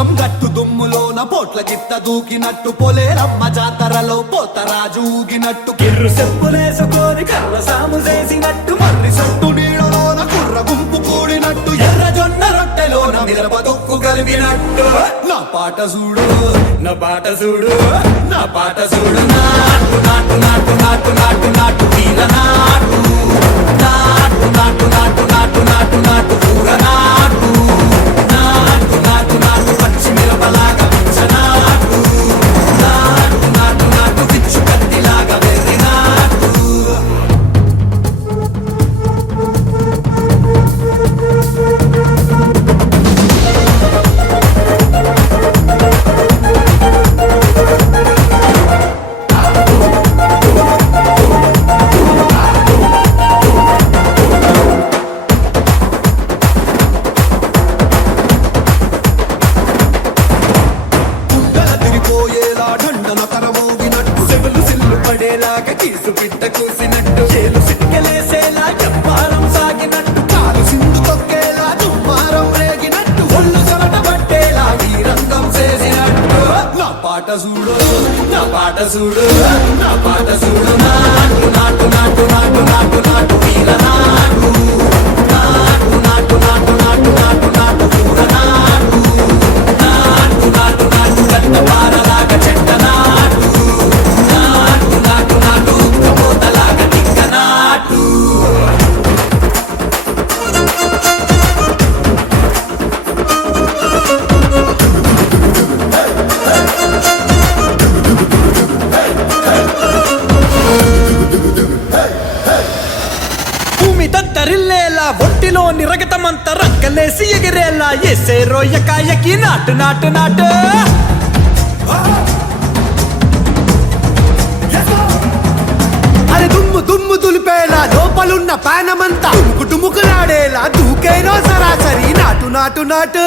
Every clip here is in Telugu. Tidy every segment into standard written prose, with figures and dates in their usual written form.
పొలం గట్టు దుమ్ములోన పోట్ల గిత్త దూకినట్టు పొలేరమ్మ జాతరలో పోతరాజు ఊగినట్టు కిర్రు చెప్పులేసుకొని కర్ర సాము చేసినట్టు మర్రి సొట్టు నీడలోన కుర్ర గుంపు కూడినట్టు ఎర్ర జొన్న రొట్టెలోన మిరప దొక్కు కలిపినట్టు నా పాట చూడు నా పాట చూడు నా పాట చూడు నాటు నాటు నాటు నాటు నాటు నాటు వీర నాటు నాటు నాటు నాటు నాటు నాటు నాటు కూర నాటు నాటు నాటు నాటు పచ్చి మిరపలాగా పిచ్చనాటు నాటు నాటు నాటు పిచ్చు కత్తిలాగా వెర్రి నాటు కీసు పిట్ట కూసినట్టు చేలు సిక్కలేసేలా చెప్పారం సాగినట్టు కాలు సింధు తొక్కేలా దుమ్మారం రేగినట్టు ఒళ్ళు చెమట పట్టేలా ఈ రంగం చేసినట్టు నా పాట చూడు నా పాట చూడు నా పాట చూడు నాటు నాటు నాటు నాటు నాటు నాటు వీర నాటు నాటు నాటు నాటు నాటు నాటు నాటు కూర నాటు నాటు నాటు నాటు గట్ట పారలాగా చెట్ట నాటు నాటు నాటు నాటు కబోతలాగా నిక్క నాటు భూమి దద్దరిల్లేలా ఒంటిలోని రగతమంత రక్కలేసి ఎగిరేలా ఎసే రోయకాయకి నాటు నాటు నాటు అరే దుమ్ము దుమ్ము దులిపేలా లోపలున్న పానమంతా టుముకులాడేలా దూకేనో సరాసరి నాటు నాటు నాటు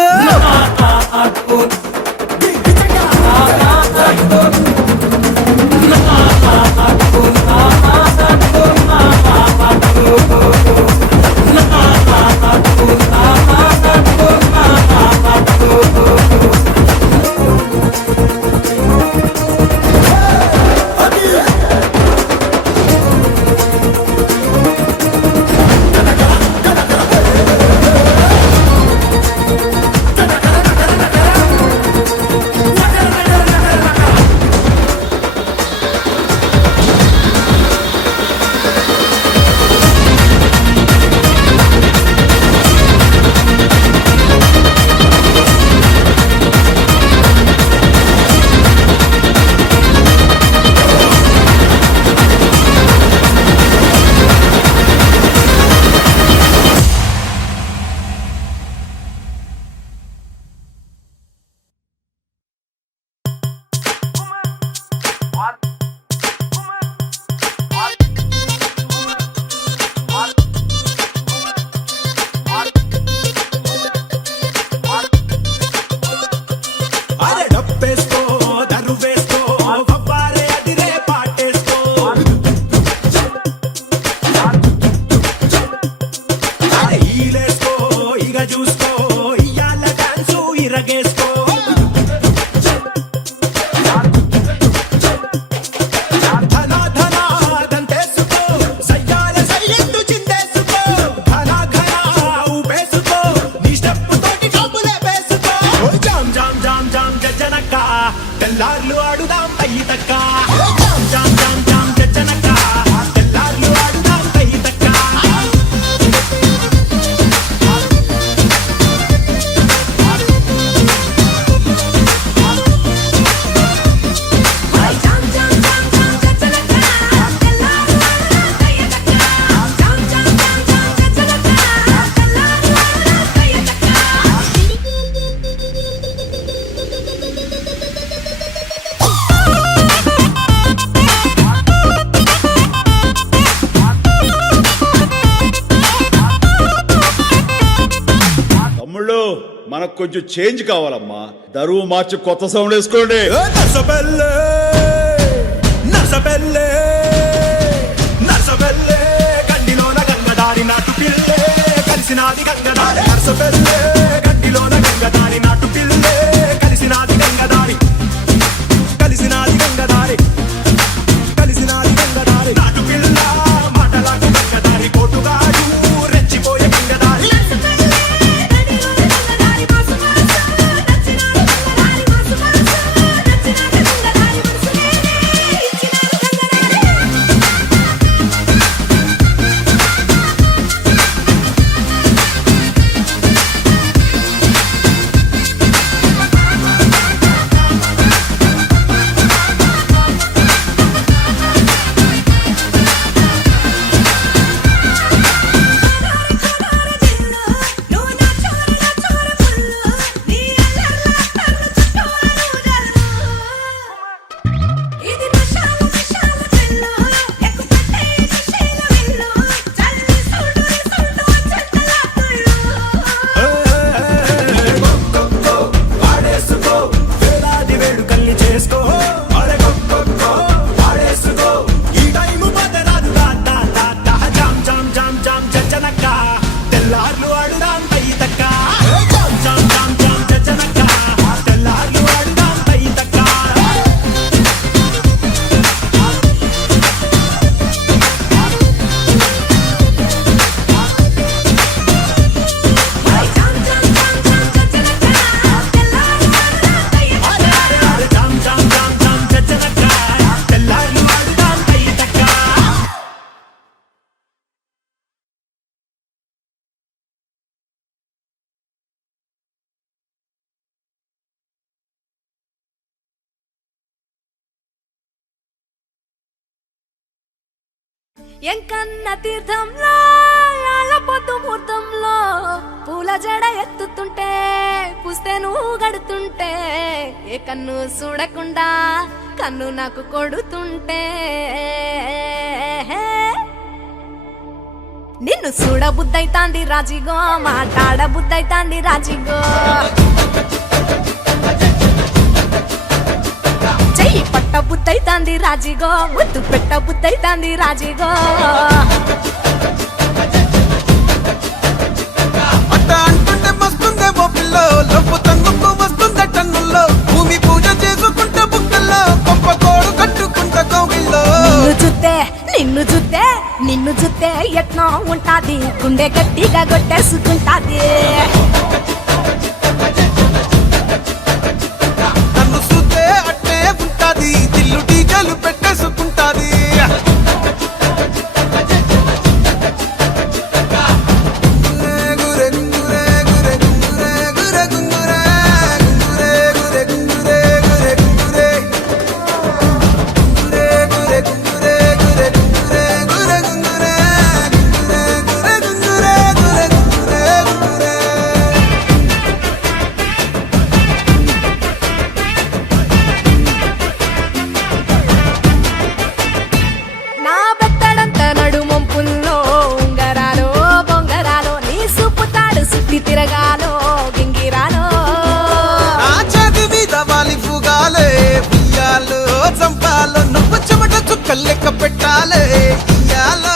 తెల్లార్లు ఆడుదాం తయ్యితక్క జామ్ జామ్ జామ్ జామ్ జనక తెల్లార్లు ఆడుదాం తయ్యితక్క మనకు కొంచెం చేంజ్ కావాలమ్మా. దరువు మార్చి కొత్త సౌండ్ వేసుకోండి. గండిలోన గంగదారి నాటు పిల్లే కలిసినాది గంగదారి గండిలోన గంగదారి నాటు పిల్లే ఎంకన్న తీర్థంలో పొద్దు ముహూర్తంలో పూల జడ ఎత్తుతుంటే పుస్తే నువ్వు గడుతుంటే ఏ కన్ను చూడకుండా కన్ను నాకు కొడుతుంటే నిన్ను చూడ బుద్ధైతాంది రాజిగో మాట్లాడ బుద్ధైతాంది రాజిగో చెయ్యి పట్ట బుద్ధైతాంది రాజిగో ముద్దు పెట్ట బుద్ధైతాంది రాజిగో అట్ట అంటుంటే మస్తుందేమో పిల్లో లవ్వు తన్నుకు వస్తుందే టన్నుల్లో భూమి పూజ చేసుకుంటే బుక్కల్లో కొంప కోడు కట్టుకుంటే కోవిల్లో నిన్ను చూస్తే ఎట్నో ఉంటాది గుండె గట్టిగా కొట్టేసుకుంటాది నన్ను చూస్తే అట్టే ఉంటాది దిల్లు డీజలు పెట్టేసుకుంటాది నా బెత్తడంత నడుమొంపుల్లో ఉంగరాలో బొంగరాలో నీ సుప్పుతాడు సుత్తి తిరగాలో గింగిరాలో నా చేతి మీద వాలి పుగాలే బియ్యాలు చంపాలో నువ్వు చెమట చుక్కలు లెక్క పెట్టాలే ఇయ్యాలో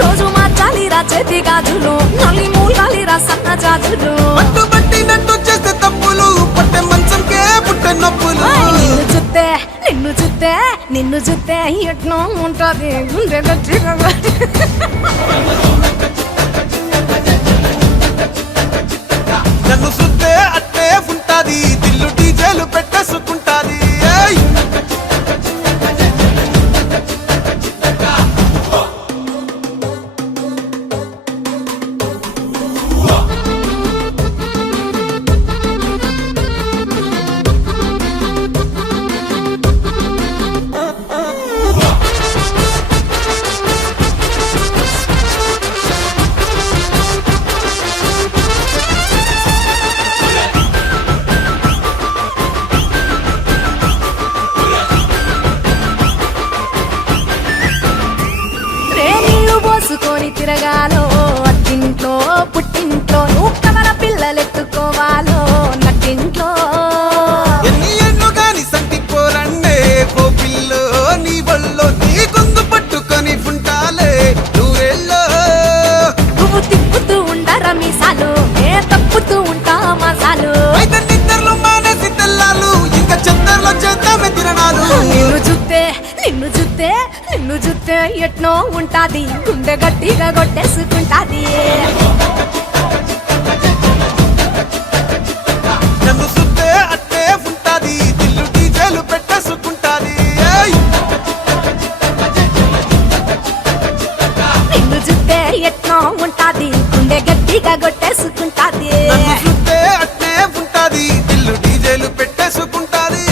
రోజు మార్చాలి రా చేతి గాజులు నల్లి మూలాలి రా సన్న జాజులు పట్టు పట్టినట్టు చేస్తే తప్పులు పట్టే మంచంకే పుట్టే నొప్పులు నిన్ను చూస్తే ఎట్నో ఉంటది గుండె గట్టిగా నన్ను చూస్తే అట్టే ఉంటాది దిల్లు డీజేలు పెట్టేసుకుంటాది ఏయ్! నీళ్లు పోసుకొని తిరగాలో అట్టింట్లో పుట్టింట్లో నువ్వు కవల పిల్లలెత్తుకోవాలో నట్టింట్లో ఎన్ని ఎన్ను గాని సంటి పోరండే ఓ పిల్లో నీ వల్లో నీ గొంతు పట్టుకొని ఉంటాలే నూరేళ్ళో నువ్వు తిప్పుతూ ఉండరా మీసాలు ఏ తప్పుతూ ఉంటా మసాలు అయితే నిద్రలు మానేసి తెల్లాలు ఇంకా చెద్దర్లో చేద్దామే తిరణాలు నిన్ను చూస్తే ఎట్నో ఉంటాది గుండె గట్టిగా కొట్టేసుకుంటాది నన్ను చూస్తే అట్టే ఉంటాది దిల్లు డీజేలు పెట్టేసుకుంటాది ఏయ్! నిన్ను చూస్తే ఎట్నో ఉంటాది గుండె గట్టిగా కొట్టేసుకుంటాది నన్ను చూస్తే అట్టే ఉంటాది దిల్లు డీజేలు పెట్టేసుకుంటాది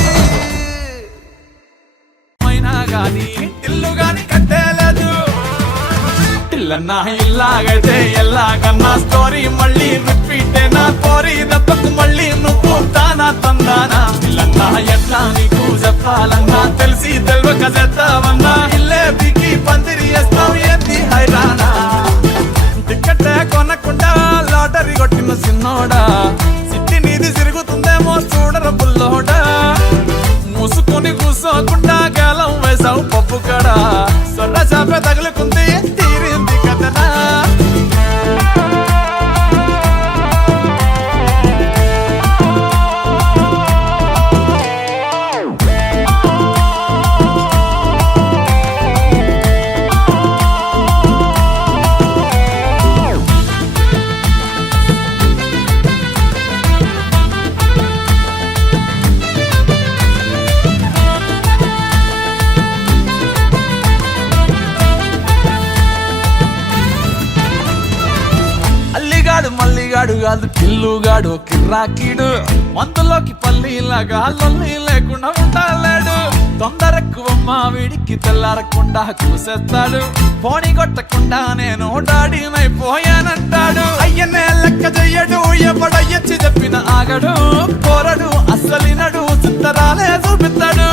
అయినా గాని ఇల్లు గాని కట్టేలేదు ఇల్లన్నా ఇల్లాగైతే ఎల్లాగన్నా స్టోరీ మళ్ళీ రిపీట్ నా కోరి దెబ్బకు మళ్ళీ నువ్వు తానా తందానా ఇల్లన్నా ఎట్లా నీకు చెప్పాలన్నా తెలిసి తెలియక చేద్దామన్నా ఇల్లే బిగి పందిరి వేస్తావు ఏంది హైరానా టికెట్టే కొనకుండా లాటరీ కొట్టిన సిన్నోడా సిట్టి నీది తిరుగుతుందేమో చూడర బుల్లోడా మూసుకొని కూసోకుండా గాలం వేసావు పప్పు కడా సొర్ర చాప తగులుకుంది తీరింది కథనా మల్లిగాడు కాదు కిల్లుగాడు కిర్రాకీడు మందులోకి పల్లీలాగా లొల్లి లేకుండా ఉంటాలేడు తొందరెక్కువమ్మా వీడికి తెల్లారకుండా కూసేస్తాడు పోనీ కొట్టకుండా నేను డాడీనైపోయానంటాడు అయ్యనే లెక్క చెయ్యడు ఎవడయ్యచ్చి చెప్పిన ఆగడు పోరడు అస్సలినడు చిత్తరాలే చూపిస్తాడు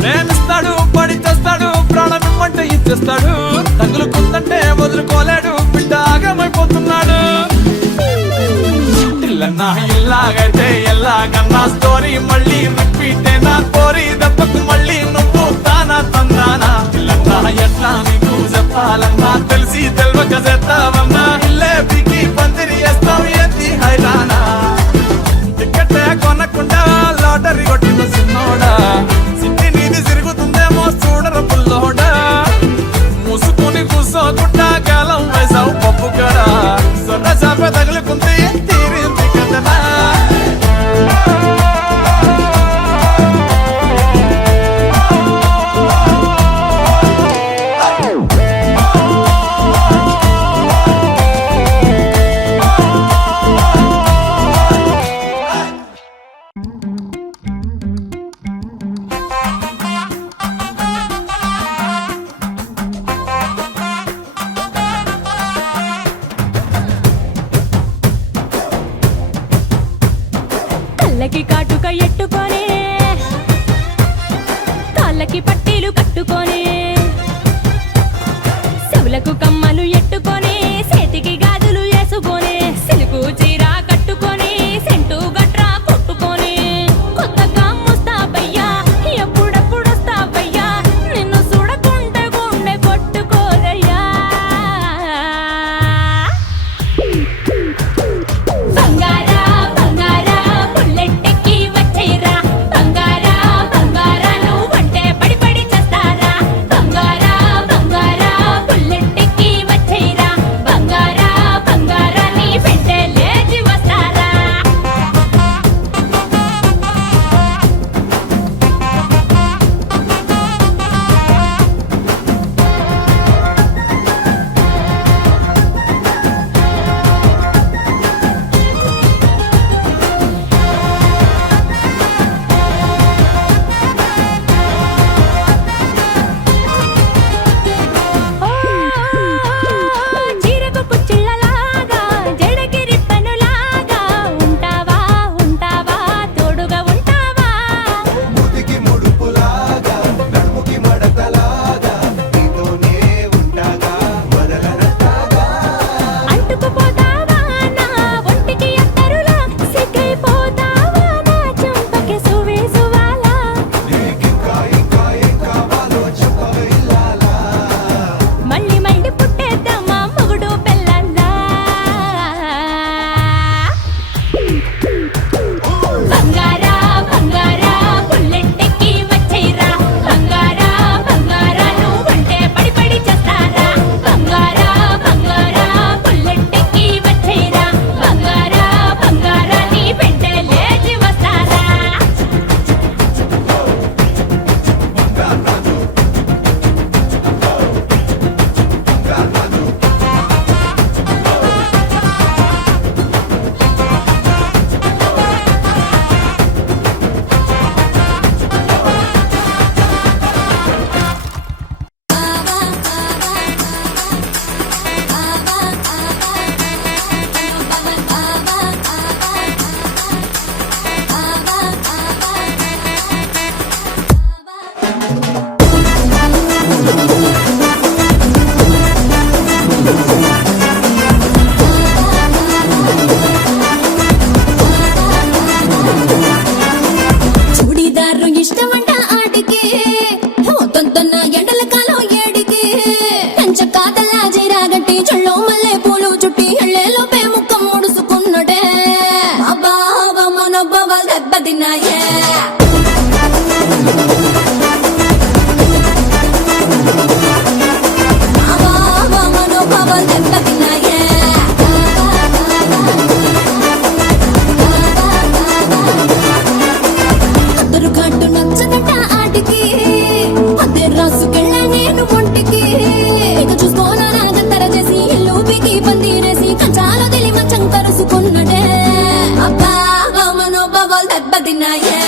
ప్రేమిస్తాడు పడి తెస్తాడు ప్రాణం ఇమ్మంటే ఇచ్చేస్తాడు తగులుకుందంటే వదులుకోలేడు బిడ్డ ఆగమైపోతున్నాడు ఇల్లన్నా ఇల్లాగైతే ఎల్లాగన్నా స్టోరీ మళ్ళీ రిపీట్ నా కోరి దెబ్బకు మళ్ళీ నువ్వు తానా తందానా ఇల్లన్నా ఎట్లా నీకు చెప్పాలన్నా తెలిసి తెలవక చేస్తావన్నా ఇల్లే పీకి పందిరి వేస్తావు ఏంటి హైరానా టికెట్టే కొనకుండా లాటరీ కొట్టిన సిన్నోడా సిట్టి నీది తిరుగుతుందేమో చూడర పుల్లోడా మూసుకొని కూసోకుండా కాలం వేసావు పప్పు కదా సొన్న చాప తగులుకుంది తీరింది కదనా కళ్ళకి కాటుక ఎట్టుకొని కాళ్ళకి పట్టీలు కట్టుకొని చెవులకు కమ్మలు ఎట్టుకొని చేతికి గాజులు వేసుకొని సిలుకు చీర కట్టుకొని సెంటు గట్రా కొట్టుకొని కొత్తగా ముస్తాబయ్యా ఎప్పుడెప్పుడు వస్తాబయ్యా నిన్ను చూడకుంటే గుండె కొట్టుకోదయ్యా బంగారా బంగారా బుల్లెట్టెక్కి వచ్చేరా బంగారా బంగారా నువ్వంటే పడి పడి చేస్తారా బంగారా బంగారా బుల్లెట్టెక్కి వచ్చేరా బంగారా బంగారా నీ వెంటే లేచి వస్తారా చీరకు కుచ్చిళ్ళలాగా జడకి రిప్పనులాగా ఉంటావా ఉంటావా తోడుగా ఉంటావా ముదికి ముడుపులాగా నడుముకి మడతలాగా నీతోనే ఉంటాగా వదలనట్టాగా అంటుకుపోతావా నా ఒంటికి అత్తరులా సిగ్గైపోతావా నా చెంపకి సువేసువాలా నీకింకా ఇంకా ఏం కావాలో చెప్పవే ఇల్లాలా మళ్ళీ మళ్ళీ పుట్టేద్దామా మొగుడు పెళ్ళల్లా బంగారా బంగారా బుల్లెట్టెక్కి వచ్చేరా బంగారా బంగారా నువ్వంటే పడి పడి చేస్తారా బంగారా బంగారా బుల్లెట్టెక్కి వచ్చేరా బంగారా బంగారా నీ వెంటే లేచి వస్తారా చూడీదారు ఇష్టమంట ఆటికి తొంతొన్న ఎండల కాలం ఏడికి కంచ కాతల్లా జీరాగట్టి చెల్లో మల్లె పూలు చుట్టి ఎళ్ళేలోపే ముఖం ముడుసుకున్నడే అబ్బా మనొబ్బవ దెబ్బతిన్నాయే అబ్బా మనొబ్బవ దెబ్బతిన్నాయే అందరు గట్టు నచ్చదట ఆటికి అదే రాసుకెళ్ళ నేను ఒంటికి ఇక చూసుకోనా రాజంతర చేసి ఇల్లు పీకి పందిరేసి కంచాలో తెలి మంచం కరుసుకున్నడే అబ్బా మనోభావాలు దెబ్బతిన్నాయే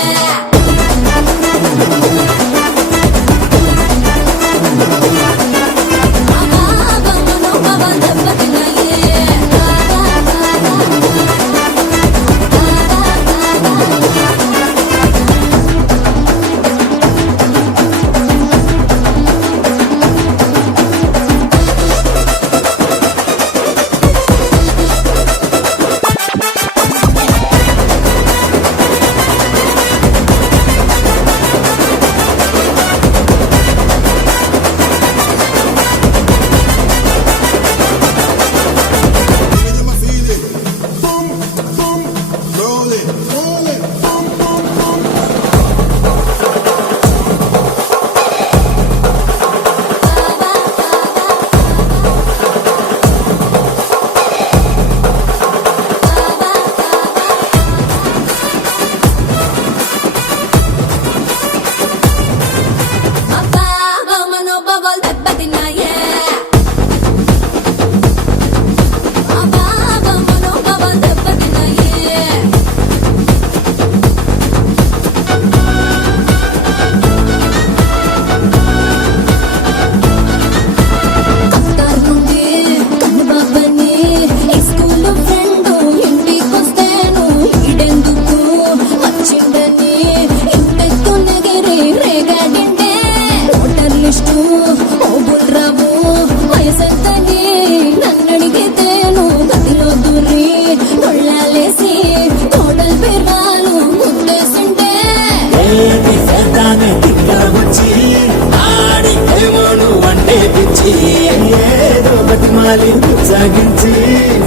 మళ్ళీ సాగించి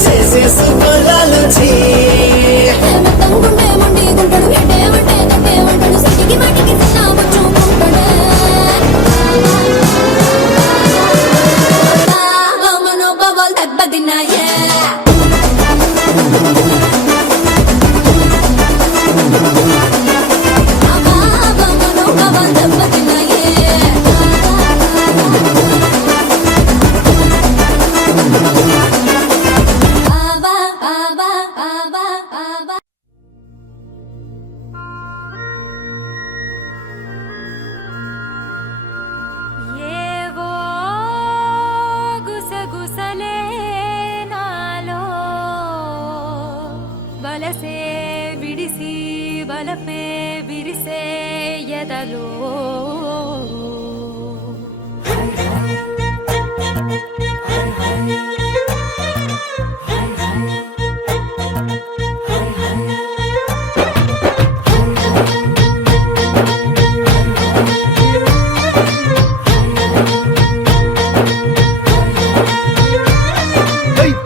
చేసేసు కొలాలోచి మెత్తంగుండే మండి గుంటడు ఎడ్డేమంటే కట్టేమంటాడు సిటికి మట్టికి తిన్నా వచ్చుకుంటాడు మనోభావాలు దెబ్బతిన్నాయే మనోభావాలు దెబ్బతిన్నాయే ఏవో గుసగుసలే నాలో బలసే విడిసి బలపే విరిసే ఎదలో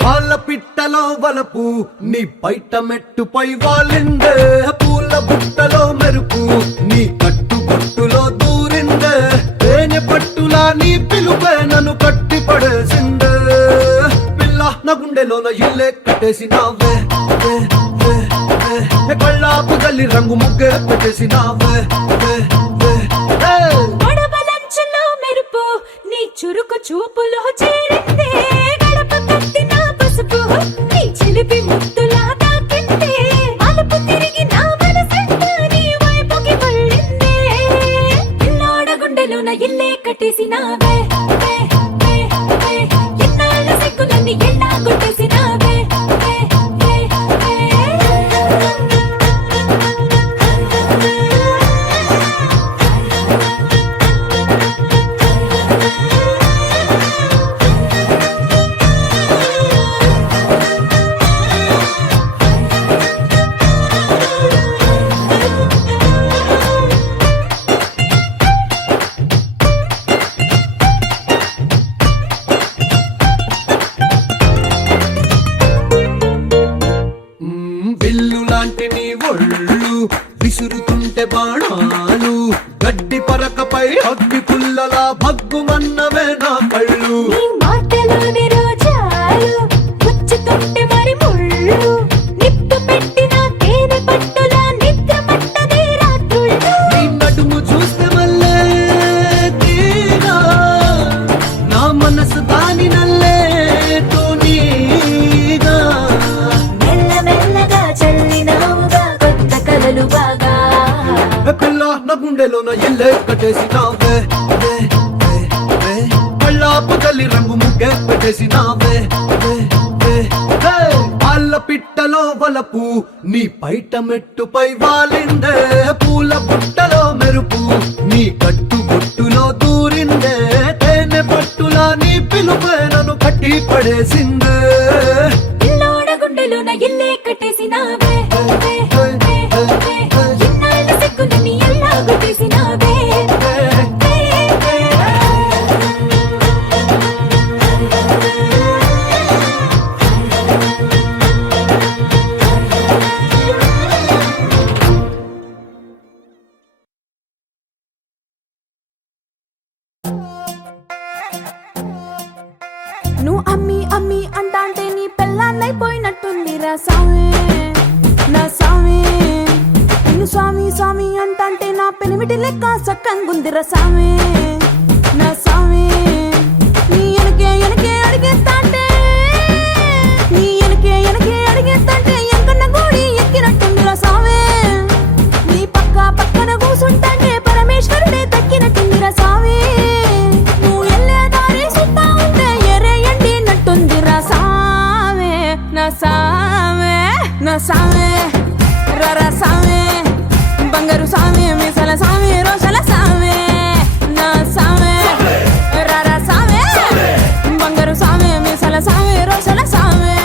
పాల పిట్టలో వలపు నీ బయట మెట్టుపై వాలిందే పూల బుట్టలో మెరుపు నీ కట్టు బొట్టులో దూరిందే తేనె పట్టులా నీ పిలుపే నన్ను కట్టి పడేసిందే పిల్ల నా గుండెలోన ఇల్లే కట్టేసినావే కళ్ళాపు గల్లి రంగు ముగ్గే పెట్టేసినావే గొడవలంచులో మెరుపు నీ చురుకు చూపులో చేరిందే గడప కట్టిన పసుపు నీ చిలిపి ముద్దులా తాకిందే మలుపు తిరిగి నా మనసంతా నీ వైపుకి మళ్ళిందే ఇల్లాడ గుండెలోన ఇల్లే కట్టేసినావే ఎన్నాళ్ళ సిగ్గులన్నీ ఎల్లా కొట్టేసినావే బిల్లు లాంటి నీ ఒళ్ళు విసురుతుంటే బాణాలు గడ్డి పరకపై అగ్గి పుల్లలా భగ్గుమన్నవే నా కళ్ళు నీ మాటలోని రోజాలు గుచ్చుతుంటే మరి ముళ్ళు నిప్పు పెట్టిన తేనె పట్టులా నిద్ర పట్టదే రాత్రుళ్ళు నీ నడుము చూస్తే మళ్ళీ తీరా నా మనసు దాని నల్లే తోనీగా మెల్లమెల్లగా చల్లినావుగా కొత్త కలలు బాగా పిల్ల నా గుండెలోన ఇల్లే కట్టేసినావే కళ్ళాపు తల్లి రంగు ముగ్గే పెట్టేసినావే పాల పిట్టలో వలపు నీ బయట మెట్టుపై వాలిందే పూల బుట్టలో మెరుపు నీ కట్టు బొట్టులో దూరిందే తేనె పట్టులా నీ పిలుపే నన్ను కట్టి పడేసిందే ఇల్లోడ గుండెలోన ఇల్లే కట్టేసినావే ఇన్నాళ్ళ సిగ్గులని ఎల్లా కొట్టేసినావే నువ్వు అమ్మి అమ్మి అంటాంటే నీ పెళ్ళాన్నైపోయినట్టుంది రా సామి నా సామి నిన్ను స్వామి స్వామి అంటాంటే నా పెనిమిటి లెక్క సక్కంగుందిరా సామి నా సామి నీ ఎనకే అడిగేస్తాంటే నీ ఎనకే అడిగేస్తాంటే ఎంకన్న గూడి ఎక్కినట్టుందిరా సామి నీ పక్కన కూసుంటాంటే పరమేశ్వరుడే దక్కినట్టుందిరా సామి నువ్వు ఎల్లే దారి సుత్తా ఉంటే ఎరే ఎండినట్టుందిరా సామి నా సామి నా సామి రరా సామి బంగారు సామి మీసల సామి రోషల సామి నా సామి రరా సామి బంగారు సామి మీసల సామి రోషల సామి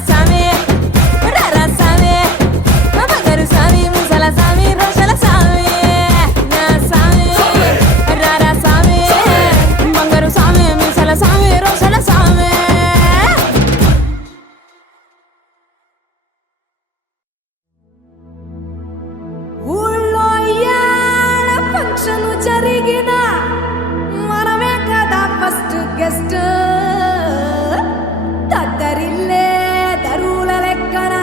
సామి రారా సామి నా బంగారు సామి ముసల సామి రోషల సామి నా సామి రారా సామి బంగారు సామి ముసల సామి రోషల సామి ఊళ్ళో యాడ ఫంక్షన్ జరిగిన మనమే కదా ఫస్ట్ గెస్ట్ తద్దరిల్లే దరువుల లెక్కన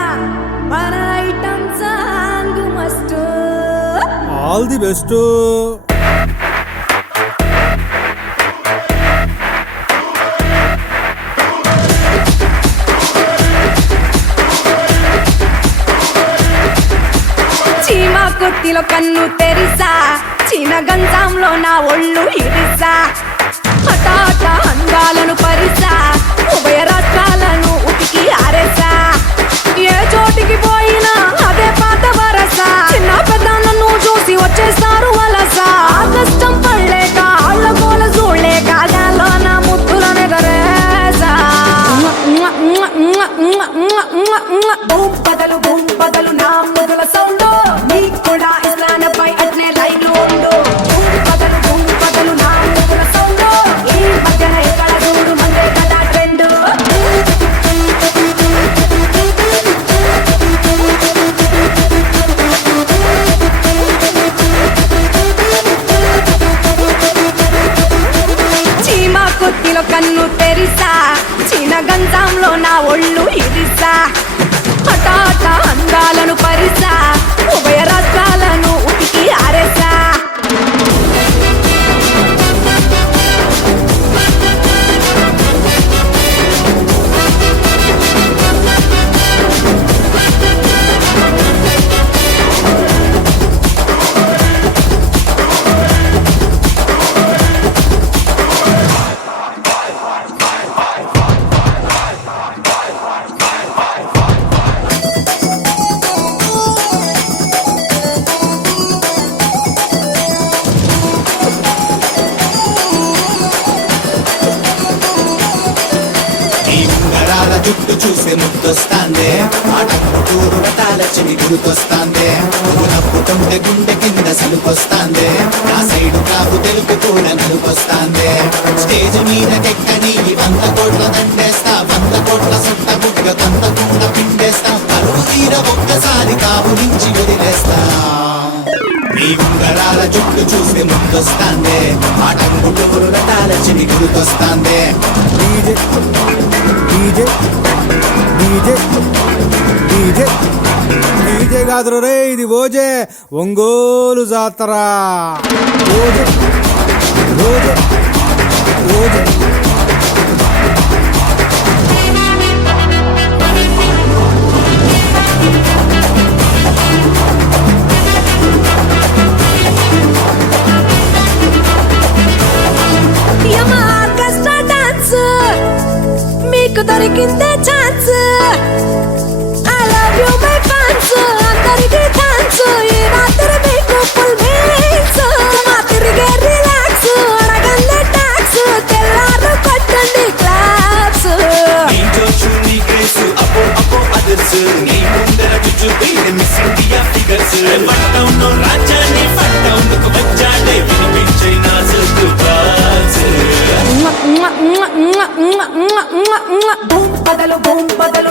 మన item song must all the best. చీమ కొత్తిలో కన్ను తెరిసా చీన గంజంలో నా ఒళ్ళు ఇరిసా హఠాట అందాలను పరిసా ఉభయ రాష్ట్రాలను ఉతికి ఆరేసా ఏ చోటికి పోయినా అదే పాత వరస చిన్న పెద్ద నన్ను చూసి వచ్చేస్తారు వలస ఆ కష్టం పడలేక ఆళ్ళ గోల చూడలేక గాల్లో నా ముద్దులనే గరేసా బూమ్ బదలు నా మొదల సౌండ్ నీకు కూడా ఇస్లానపై అట్నే లైన్ ఉండు బూమ్ బదలు నా మొదల సౌండ్ ఈ మధ్యన ఎక్కడ చూడు మందే కదా ట్రెండ్ చీమ కొత్తిలో కన్ను తెరిసా చీన గంజంలో నా ఒళ్ళు ఇరిసా హఠాట అందాలను పరిసా ఉభయ రాష్ట్రాలను ఉతికి ఆరేసా నీ ఉంగరాల జుట్టు చూసే ముద్దొస్తాందే ఆటంకుటూరు రతాలక్ష్మి గుర్తొస్తాందే నువ్వు నవ్వుతుంటే గుండె కింద సలుకొస్తాందే నా సైడు కాపు తెలుపు కూడా నలుపొస్తాందే స్టేజ్ మీదకెక్కని 100 కోట్ల దండేస్తా 100 కోట్ల సొట్ట బుగ్గ కొంత కూడా పిండేస్తా పరువు తీర ఒక్కసారి కాపు నుంచి వదిలేస్తా నీ ఉంగరాల జుట్టు చూసే ముద్దొస్తాందే ఆటంకుటూరు రతాలక్ష్మి గుర్తొస్తాందే DJ DJ DJ DJ DJ కాదురా రే, ఇది ఓజే ఒంగోలు జాతర. ఓజే ఓజే ఓజే యమా ఆర్కెస్ట్రా డాన్స్ మీకు దొరికిందే chance I love you my fans అందరికీ థాంక్స్ ఈ రాత్రి మీకు ఫుల్ మీల్స్ మా తిరిగే రిలాక్స్ అడగండి ట్యాక్స్ తెల్లారు కొట్టండి క్లాప్స్ నీ జోషు నీ గ్రేసు అపో అపో అదర్స్ నీ ముందర జుజు పైన మిస్ ఇండియా ఫిగర్స్ పట్టౌన్ రాజ్యాన్ని పట్టౌన్కు వచ్చాడే వినిపించే నా సత్తు బాస్ బూమ్ బదలు